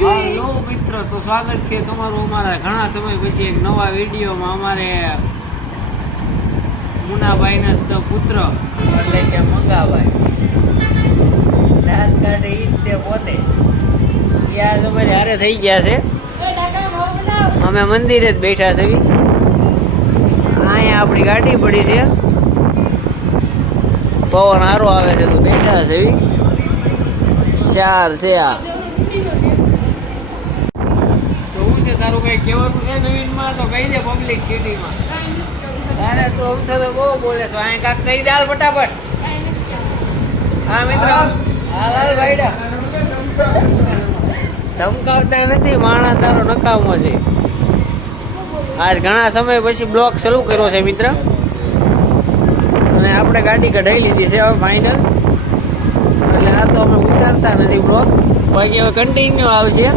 Hello મિત્ર, તો સ્વાગત છે તમારું અમારા ઘણા સમય પછી એક નવા વિડીયોમાં. અમારે મુનાભાઈના પુત્ર એટલે કે મંગાભાઈ દાંત કાઢે ઈ તે પોતે ત્યાં અમારે હારે થઈ ગયા છે. અમે મંદિરે જ બેઠા છે. અહીંયા આપણી ગાડી પડી છે, પવન સારો આવે છે તો બેઠા છે. ચાર છે આ. તારું કઈ કેવાનું છે નવીનમાં તો કહી દે. પબ્લિક સિટીમાં તારે તો અમથો તો બહુ બોલે છો. અહીં કાંક કહી દે ફટાફટ. હા મિત્ર, હાલ ભાઈડા ધમકાવતા નથી. માણસ તારો નકામો છે. આજ ઘણા સમય પછી બ્લોક શરૂ કર્યો છે મિત્ર, અને આપણે ગાડી કઢાઈ લીધી છે હવે ફાઇનલ. એટલે આ તો અમે ઉતારતા નથી બ્લોક, બાકી હવે કન્ટિન્યુ આવશે.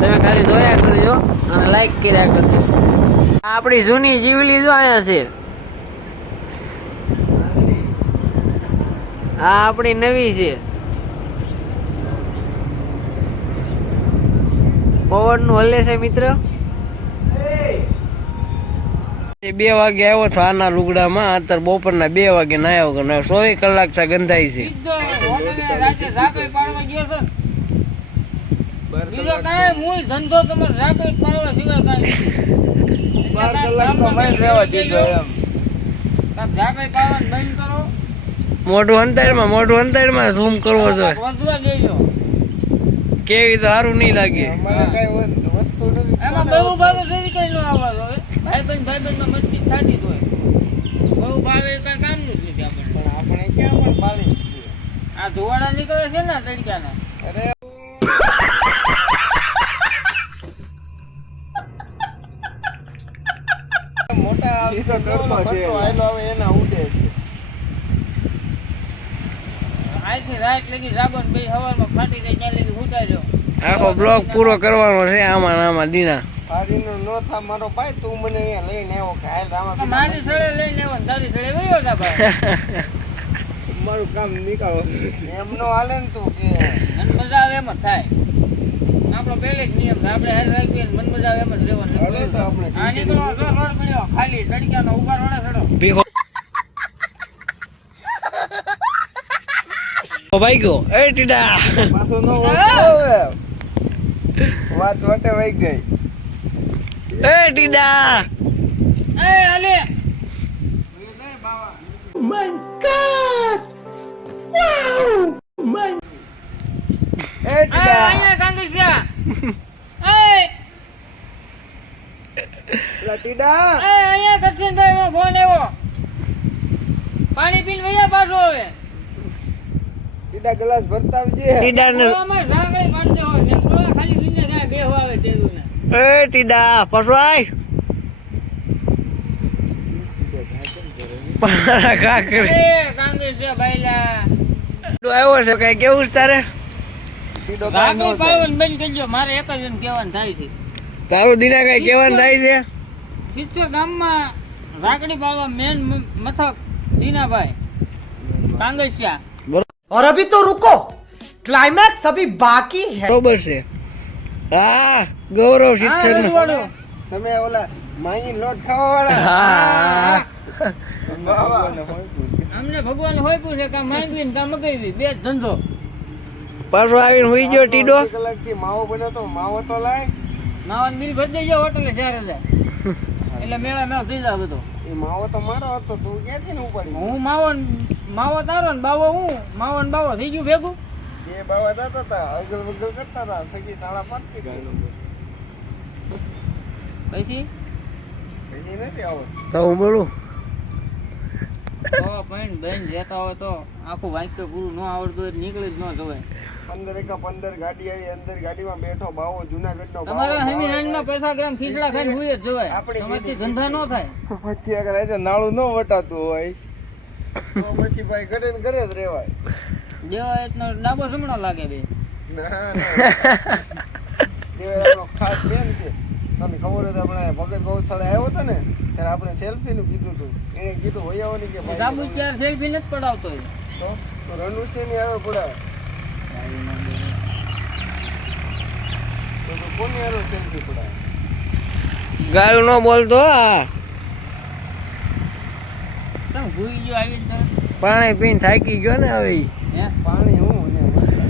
તમે ખાલી જોયા કરજો અને લાઈક કર્યા કરજો. આપણી જૂની જીવલી જો અહીંયા છે, આ આપણી નવી છે. પવનનું હલે છે મિત્ર. 2 વાગે આવ્યો હતો આના લુગડામાં, અત્યારે બપોરના 2 વાગે નાયો કે 24 કલાક થા ગંધાઈ છે. બીજો કાંઈ મૂળ ધંધો તમારે રાખો પાડવા સિવાય કાંઈ નથી. 12 કલાક તો મેં રહેવા દીધો એમ. તમે ઝાકળ પાડવાનું બંધ કરો. મોઢું અંતરમાં ઝૂમ કરવો જોઈએ. વધવા દેજો. કેવી તો સારું નહીં લાગે. મને કાંઈ વધતું નથી. એમાં બહુ ભાવે જેવી કંઈ ન આવવા જોઈએ. ભાઈબંધમાં મસ્તી થતી જ હોય. બહુ ભાવે કાંઈ કામનું જ નથી આપણે. પણ આપણે ક્યાં પણ પાલી છીએ. આ ધોવાડા નીકળે છે ને તડકાના. અરે આખો બ્લોગ પૂરો કરવાનો છે આમાં દીના. મારો ભાઈ તું મને અહીંયા લઈને આવ્યો કે હાલ રામા મારી સળે લઈને આવ્યો, તારી સળે ગયો તા ભાઈ. મારું કામ નીકળો એમ નો હાલે ને તું કે મન મજા આવે એમ જ થાય. આપણો પહેલે જ નિયમ આપણે હાલ રાખીએ મન મજા આવે એમ જ રહેવાનું. આ નીકળો રોડ મળ્યો ખાલી તડકાનો ઉભા રોડે ચડો. ભાઈ ગયો એ ટીડા પાછો નો વાત વાટે વઈ ગઈ. એ ટીડા એ આલે માય ગોડ વાવ માય એ ટીડા આયા કાંગિયા એ લા ટીડા એ આયા કચ્છન ભાઈ ફોન આવ્યો. પાણી પીને વયા પાછો હવે. ટીડા ગ્લાસ ભરતા આવજે. ટીડા ને અમાર રાગઈ પાડતો હોય ને ખાલી દુનિયા જાય બેહવા આવે તેરું ને. એ ટીડા પાછો આય. પારા કા કરે એ કાંગે છે ભાઈલા. તું આવ્યો છે કઈ કેવું છે તારે? ટીડો કાંગે પાવન બંધ કરજો. મારે એક જ એમ કહેવાનું થાય છે. તારું દીના કઈ કહેવાનું થાય છે? સિત્તેર ગામમાં રાકડી પાડવા મેન મથક દીનાભાઈ કાંગસિયા. और अभी तो रुको, क्लाइमैक्स अभी बाकी है. बरोबर છે. હા ગૌરવ શિક્ષણ તમે ઓલા માઈ લોટ ખાવા વાળા. અમને ભગવાન હોય પૂછે કા માંગવી ને કા મગાવી બે ધંધો. પાછો આવીને હુઈ ગયો ટીડો. કલાક થી માવો બન્યો તો માવો તો લાય. માવાનું બિલ ભરી દેજો હોટલે 4000. એટલે મેળા મેળ થઈ જાવ બધો. એ માવો તો મારો હતો, તું ક્યાંથી ને ઉપાડી? હું માવો તારો ને બાવો હું. માવો ને બાવો થઈ ગયું ભેગું. બે બાવા દાતા હતા, અગલ બગલ કરતા હતા. સગી સાડા 5 થી પછી નથી આવો તો હું બોલું તો પણ બેન જતા હોય તો આખું વાંચતો પૂરું ન આવડતું હોય નીકળી જ ન જવાય. 15 ગાડી આવી, અંદર ગાડીમાં બેઠો બાવો જુનાગઢનો. તમારા હમી હાંજમાં 50 ગ્રામ ખીચડા ખાઈને હુઈ જ જવાય. આપણે ધંધા ન થાય. પછી અગર આજે નાળું ન વટાતું હોય તો પછી ભાઈ ઘરે ને ઘરે જ રહેવાય. જેવા એટલો ડાબો જમણો લાગે બે. ના દેવાયનો ખાસ બેન છે. તમને ખબર હોય તો આપણે ભગત ગૌશાળા આવ્યો હતો ને ત્યારે આપણે સેલ્ફી નું કીધું હતું. એને કીધું હોય આવવાની કે ભાઈ ડાબુ ચાર સેલ્ફી નથી પડાવતો તો રણુસે ની આવે પડાવે. કોની હારો સેલ્ફી પડાય? ગાળું ન બોલતો આ તમે ભૂઈ ગયો આવી તો પાણી પીને થાકી ગયો ને હવે ઈ. હે પાણી હું ને મસરા.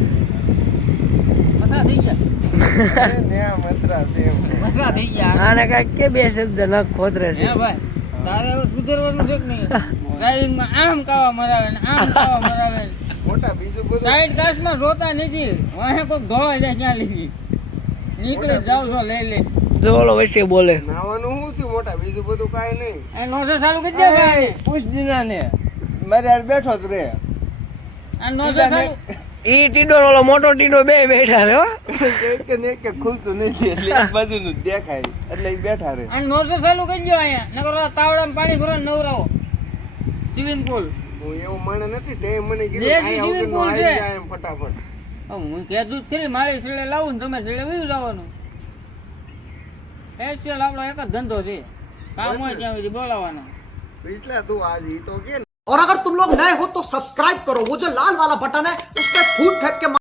મસા થઈ ગયા અરે ને આ મસરા છે એમ. મસા થઈ ગયા આને કાંઈક કે બે શબ્દ ન ખોતરે છે હે ભાઈ તારે હવે સુધરવાનું છે કે નહીં ડ્રાઇવિંગમાં આમ કાવા મરાવે ને આમ કાવા મરાવે મોટા બીજું બધું સાઈડ કાસ્ટમાં રોતા નથી વાહે કોઈ ધોવા જાય ત્યાં લીધી નીકળી જાવ છો લઈ લે જો ઓલો વચ્ચે બોલે નાવાનું શું થયું મોટા બીજું બધું કાંઈ નહીં. આ નોંધો ચાલુ કરી દે ભાઈ પૂછ દીના ને મારે યાર બેઠો જ રે. આ નોંધો ચાલુ ઈ ટીડો ને ઓલો મોટો ટીડો બે બેઠા રે હો એક ને એક ખુલતું નથી એટલે એક બાજુનું જ દેખાય એટલે ઈ બેઠા રે. આ નોંધો ચાલુ કરી દો અહીંયા નકર ઓલા તાવડામાં પાણી ભરવા નવરાવો સ્વિમિંગ પુલ હું એવું મને નથી તે મને કીધું જે આયા જીવી વગરનું પૂલ આવી છે. જાય એમ ફટાફટ. હું કહેતું જ ખરી મારી છેડે લાવું ને તમે છેડે વયું જવાનું એક્ચ્યુઅલ આપણો એક જ ધંધો છે કામ હોય ત્યાં સુધી બોલાવવાનો પિછલા તું આજ ઈ તો કે और अगर तुम लोग नए हो तो सब्सक्राइब करो, वो जो लाल वाला बटन है उस पर फूट फेंक के